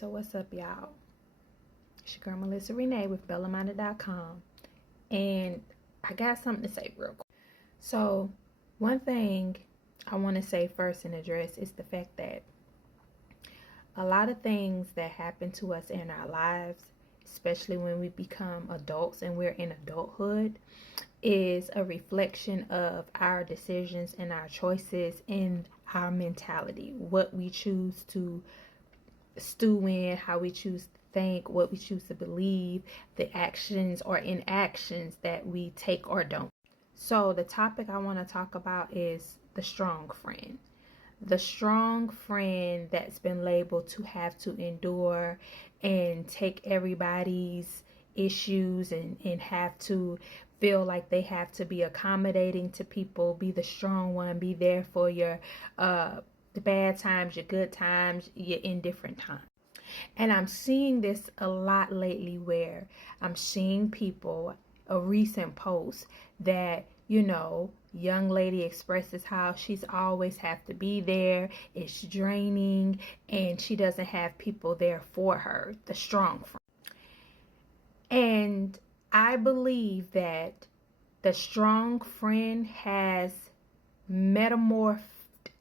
So what's up, y'all? It's your girl Melissa Renee with BellaMinded.com, and I got something to say real quick. So one thing I want to say first and address is the fact that a lot of things that happen to us in our lives, especially when we become adults and we're in adulthood, is a reflection of our decisions and our choices and our mentality, what we choose to stew in, how we choose to think, what we choose to believe, the actions or inactions that we take or don't. So the topic I want to talk about is the strong friend. The strong friend that's been labeled to have to endure and take everybody's issues and have to feel like they have to be accommodating to people, be the strong one, be there for your the bad times, your good times, your indifferent times. And I'm seeing this a lot lately where I'm seeing people, a recent post that, young lady expresses how she's always have to be there. It's draining and she doesn't have people there for her, the strong friend. And I believe that the strong friend has metamorphed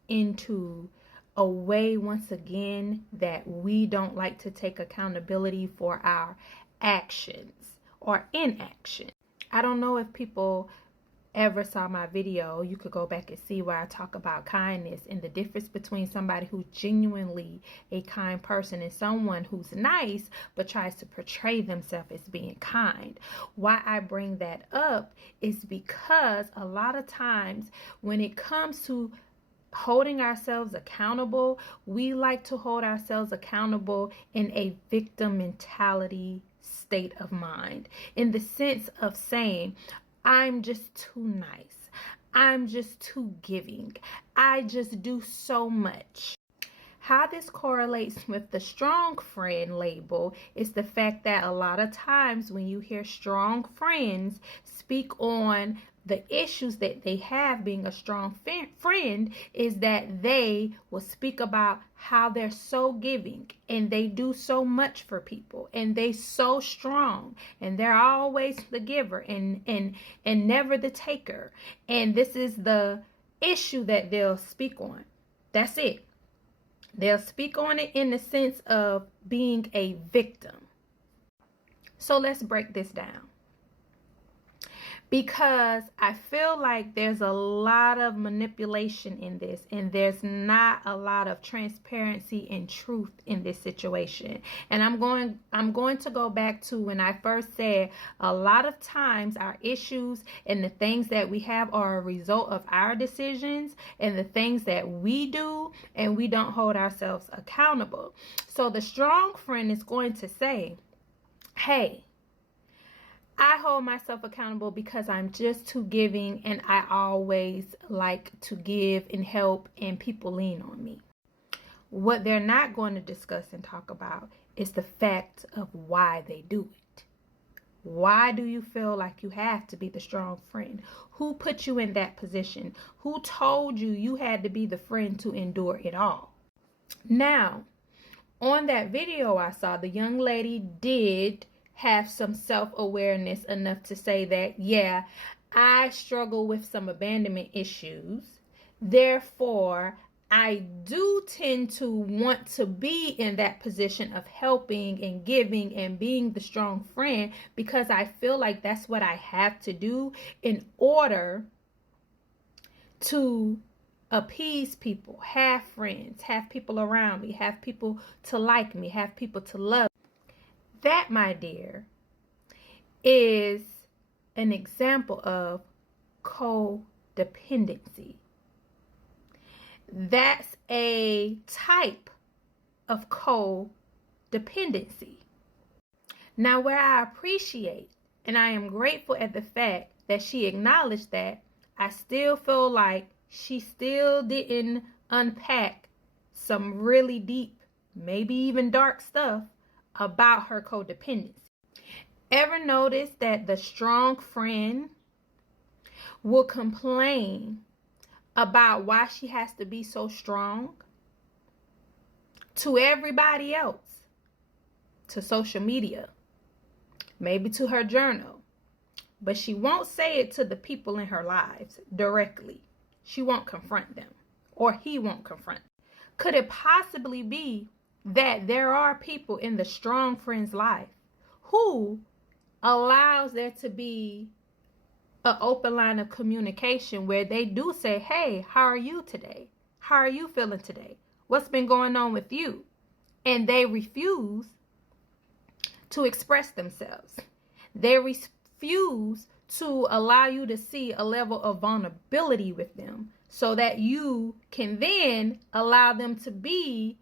into a way, once again, that we don't like to take accountability for our actions or inaction. I don't know if people ever saw my video. You could go back and see where I talk about kindness and the difference between somebody who's genuinely a kind person and someone who's nice but tries to portray themselves as being kind. Why I bring that up is because a lot of times when it comes to holding ourselves accountable, we like to hold ourselves accountable in a victim mentality state of mind, in the sense of saying, I'm just too nice, I'm just too giving, I just do so much. How this correlates with the strong friend label is the fact that a lot of times when you hear strong friends speak on the issues that they have being a strong friend, is that they will speak about how they're so giving and they do so much for people and they so strong and they're always the giver and never the taker. And this is the issue that they'll speak on. That's it. They'll speak on it in the sense of being a victim. So let's break this down, because I feel like there's a lot of manipulation in this and there's not a lot of transparency and truth in this situation. And I'm going to go back to when I first said a lot of times our issues and the things that we have are a result of our decisions and the things that we do, and we don't hold ourselves accountable. So the strong friend is going to say, hey, I hold myself accountable because I'm just too giving and I always like to give and help and people lean on me. What they're not going to discuss and talk about is the fact of why they do it. Why do you feel like you have to be the strong friend? Who put you in that position? Who told you you had to be the friend to endure it all? Now, on that video I saw, the young lady did have some self-awareness enough to say that, yeah, I struggle with some abandonment issues. Therefore, I do tend to want to be in that position of helping and giving and being the strong friend because I feel like that's what I have to do in order to appease people, have friends, have people around me, have people to like me, have people to love. That, my dear, is an example of codependency. That's a type of codependency. Now, where I appreciate and I am grateful at the fact that she acknowledged that, I still feel like she still didn't unpack some really deep, maybe even dark stuff about her codependency. Ever notice that the strong friend will complain about why she has to be so strong to everybody else, to social media, maybe to her journal, but she won't say it to the people in her lives directly. She won't confront them, or he won't confront them. Could it possibly be that there are people in the strong friend's life who allows there to be an open line of communication where they do say, hey, how are you today? How are you feeling today? What's been going on with you? And they refuse to express themselves. They refuse to allow you to see a level of vulnerability with them so that you can then allow them to be,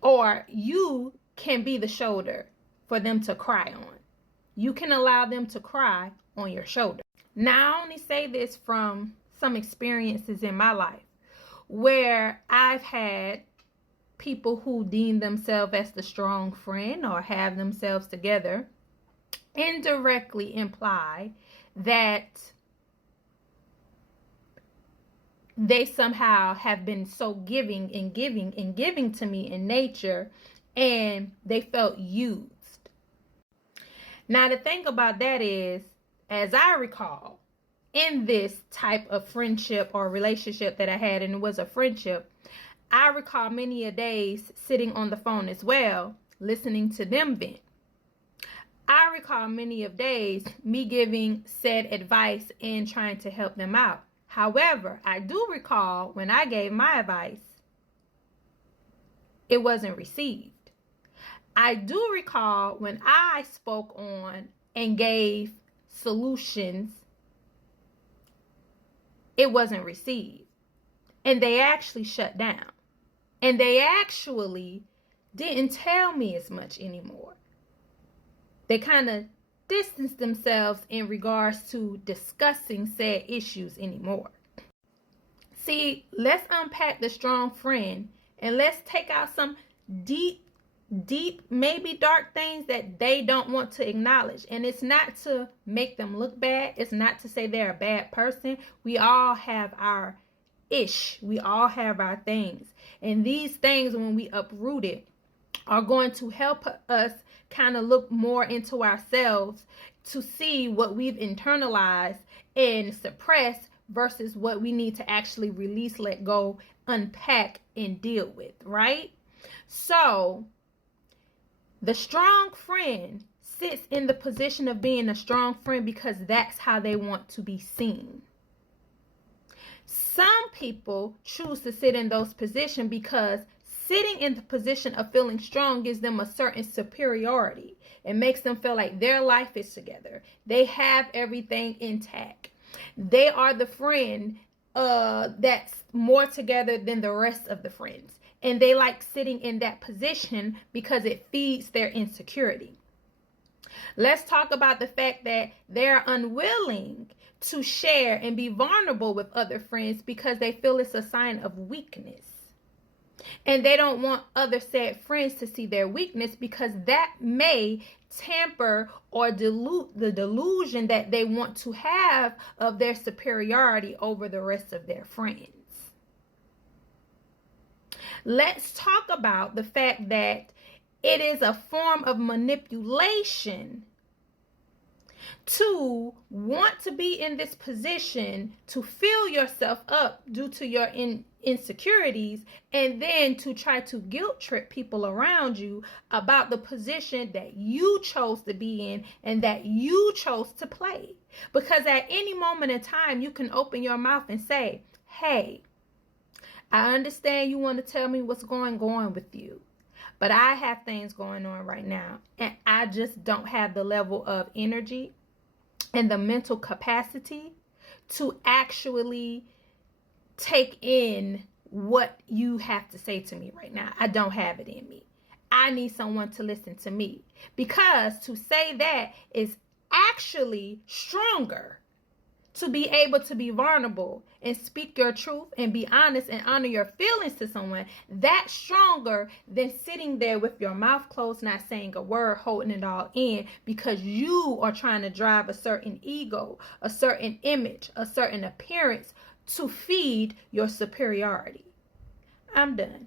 or you can be the shoulder for them to cry on. You can allow them to cry on your shoulder. Now, I only say this from some experiences in my life where I've had people who deem themselves as the strong friend or have themselves together indirectly imply that they somehow have been so giving and giving and giving to me in nature, and they felt used. Now, the thing about that is, as I recall, in this type of friendship or relationship that I had, and it was a friendship, I recall many a days sitting on the phone as well, listening to them vent. I recall many of days me giving said advice and trying to help them out. However, I do recall when I gave my advice, it wasn't received. I do recall when I spoke on and gave solutions, it wasn't received. And they actually shut down. And they actually didn't tell me as much anymore. They kind of distanced themselves in regards to discussing said issues anymore. See, let's unpack the strong friend and let's take out some deep, maybe dark things that they don't want to acknowledge. And it's not to make them look bad. It's not to say they're a bad person. We all have our we all have our things. And these things, when we uproot it, are going to help us kind of look more into ourselves to see what we've internalized and suppressed versus what we need to actually release, let go, unpack, and deal with, right? So the strong friend sits in the position of being a strong friend because that's how they want to be seen. Some people choose to sit in those positions because sitting in the position of feeling strong gives them a certain superiority. It makes them feel like their life is together. They have everything intact. They are the friend that's more together than the rest of the friends. And they like sitting in that position because it feeds their insecurity. Let's talk about the fact that they're unwilling to share and be vulnerable with other friends because they feel it's a sign of weakness. And they don't want other said friends to see their weakness because that may tamper or dilute the delusion that they want to have of their superiority over the rest of their friends. Let's talk about the fact that it is a form of manipulation to want to be in this position to fill yourself up due to your insecurities, and then to try to guilt trip people around you about the position that you chose to be in and that you chose to play. Because at any moment in time, you can open your mouth and say, hey, I understand you want to tell me what's going on with you, but I have things going on right now, and I just don't have the level of energy and the mental capacity to actually take in what you have to say to me right now. I don't have it in me. I need someone to listen to me, because to say that is actually stronger. To be able to be vulnerable and speak your truth and be honest and honor your feelings to someone, that's stronger than sitting there with your mouth closed, not saying a word, holding it all in because you are trying to drive a certain ego, a certain image, a certain appearance to feed your superiority. I'm done.